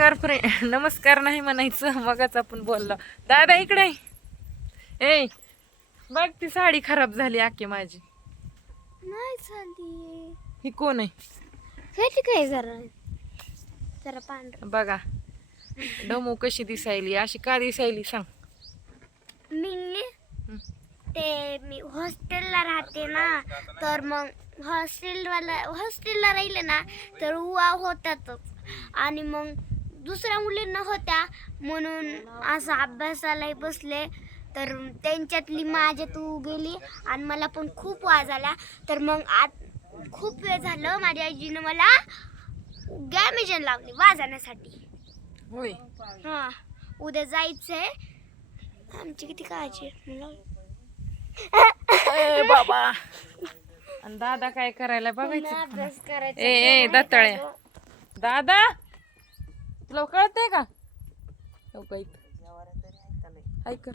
नमस्कार नाही म्हणायचं, मगच आपण बोललो. दादा इकडे ए, बघ ती साडी खराब झाली आखे माझी. नाही झाली. ही कोण आहे? हे काय जरा जरा पांढर बघा डमू कशी दिसायली, अशी का दिसायली सांग. मी हॉस्टेलला राहते ना, तर मग हॉस्टेलला राहिले ना तर उवा होतातच, आणि मग दुसऱ्या मुलींना होत्या म्हणून असं अभ्यासाला बसले, तर त्यांच्यातली माझ्यात गेली आणि मला पण खूप वाज आला. तर मग खूप वेळ झालं माझ्या आजीनं मला गॅमेजन लावली वाजवण्यासाठी. होय. हा, उद्या जायचंय. आमची किती काळजी आहे बाबा. आणि दादा काय करायला बघायचं. अभ्यास करायचा. ए दत्तळ्या दादा, तुला कळतंय का? ऐक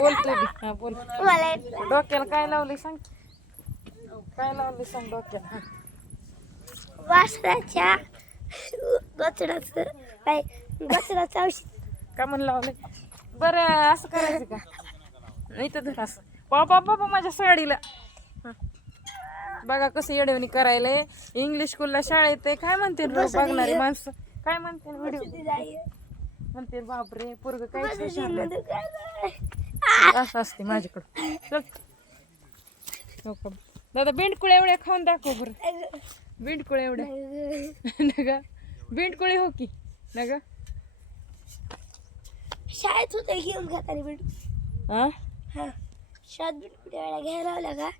बोलतो हा बोल. मला डोक्याला काय लावले सांग, काय लावले सांग डोक्याला. वासराच्या गचडाचं औषध का म्हणून लावले बरं. असं करायचं का? नाही तर धर असं. बाबा बाबा माझ्या साडीला बघा कसं येडवणी करायला. इंग्लिश स्कूलला शाळेत काय म्हणते बघणारी माणसं, काय म्हणते व्हिडिओ म्हणते. बापरे पोरग काय असं असते माझ्याकडं. चल दादा बिंडकुळे एवढ्या खाऊन दाखव बरं. बिंडकुळे एवढ्या नग, बिंडकुळे हो की नग. शाळेत होते घेऊन खाताना बीट. हा शाळेत बीट घ्यायला लावला का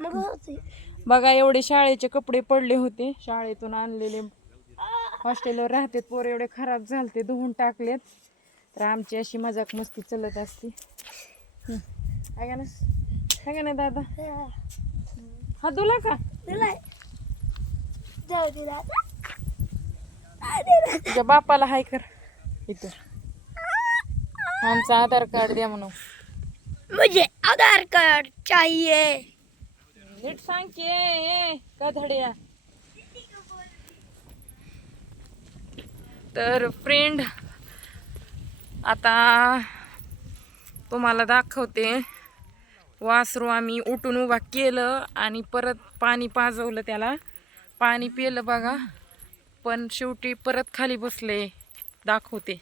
मग होते. बघा एवढे शाळेचे कपडे पडले होते, शाळेतून आणलेले. हॉस्टेलवर राहते पोर, एवढे खराब झालते, धुवून टाकलेत. तर आमची अशी मजाक मस्ती चलत असते. काय ना दादा, हा तुला का जाऊ दे दादा. तुझ्या बापाला हाय कर इथं. आमचं आधार कार्ड द्या म्हणून. मुझे आधार कार्ड चाहिए. नीट सांग की कधड्या. तर फ्रेंड आता तुम्हाला दाखवते. वासरू आम्ही उठून उभा केलं आणि परत पाणी पाजवलं, त्याला पाणी पिलं बघा. पण शेवटी परत खाली बसले. दाखवते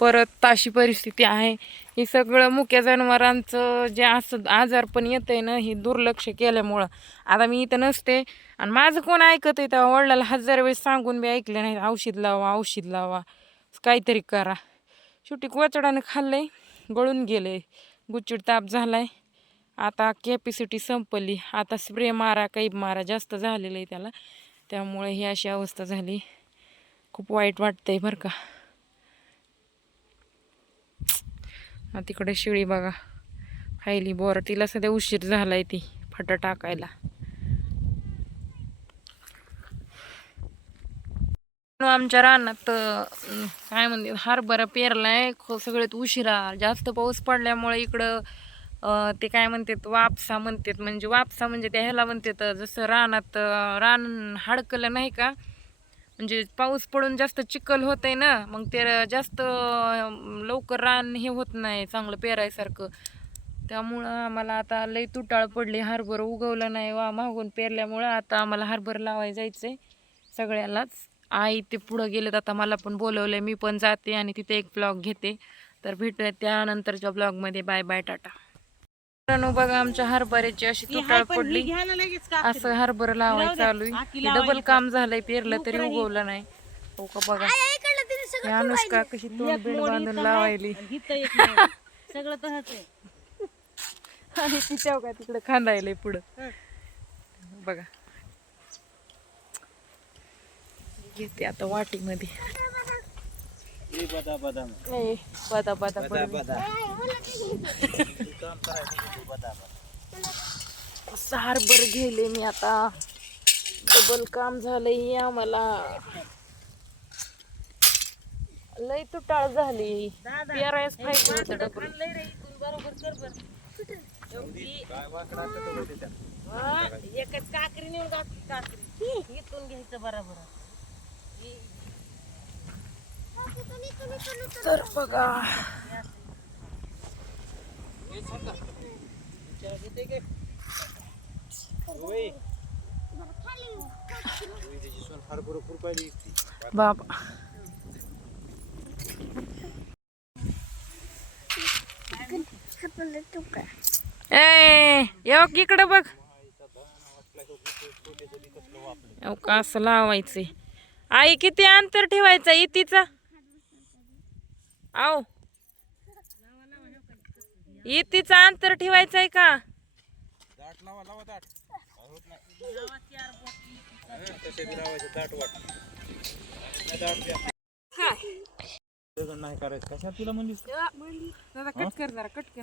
परत. अशी परिस्थिती आहे. हे सगळं मुक्या जनावरांचं जे असं आजार पण येत आहे ना, हे दुर्लक्ष केल्यामुळं. आता मी इथं नसते आणि माझं कोण ऐकत आहे? तेव्हा वडिलाला 1000 वेळेस सांगून बी ऐकले नाही. औषध लावा, औषध लावा, काहीतरी करा. शेवटी कोचडाने खाल्लंय, गळून गेले, गुच्चिड ताप झालाय. आता कॅपॅसिटी संपली. आता स्प्रे मारा, काही मारा, जास्त झालेलं आहे त्याला. त्यामुळे ही अशी अवस्था झाली. खूप वाईट वाटतंय बरं का. तिकडे शिळी बघा खायली बोर. तिला सध्या उशीर झालाय ती फाटा टाकायला. आमच्या रानात काय म्हणते हरभरा पेरलाय. सगळ्यात उशिरा जास्त पाऊस पडल्यामुळे इकडं ते काय म्हणतात वापसा म्हणतात. म्हणजे वापसा म्हणजे त्या ह्याला म्हणतात जसं रानात रान हाडकलं नाही का, म्हणजे पाऊस पडून जास्त चिखल होतंय ना, मग ते जास्त लवकर रान हे होत नाही चांगलं पेरायसारखं. त्यामुळं आम्हाला आता लई तुटाळ पडली. हरभर उगवलं नाही मागून पेरल्यामुळं. आता आम्हाला हरभर लावायला जायचंय सगळ्यालाच. आई ते पुढं गेलेत, आता मला पण बोलवलंय. मी पण जाते आणि तिथे एक ब्लॉग घेते. तर भेटूया त्यानंतरच्या ब्लॉगमध्ये. Bye bye, tata. बघा आमच्या हरभऱ्याची अशी तुटाळ पडली. असं हरभर लावायचं चालू आहे. डबल काम झालंय, पेरलं तरी उगवलं नाही. हो का बघा अनुष्का कशी तोंड बिंड बांधून लावायली. सगळं तसंच आहे. आणि तिच्या का तिकडे खांदायलंय पुढं बघा. घेते आता वाटीमध्ये. बदा बदा बदा बदा बदा हरभर घेले मी आता. डबल काम झालंय आम्हाला. लय तुटाळ झाली. पेरायच खायचं होतं डबल. बरोबर कर बर. एकच काकरी नेऊन काकरी इथून घ्यायचं बरोबर. तर बघा बाबा ए येऊ इकडं बघ. येऊ का असं लावायचंय. आई किती अंतर ठेवायचं इतीचा? आओ इतीचा अंतर ठेवायचंय का? नाही करायचं कशा तुला म्हणलीस दादा कट कर जरा कट कर.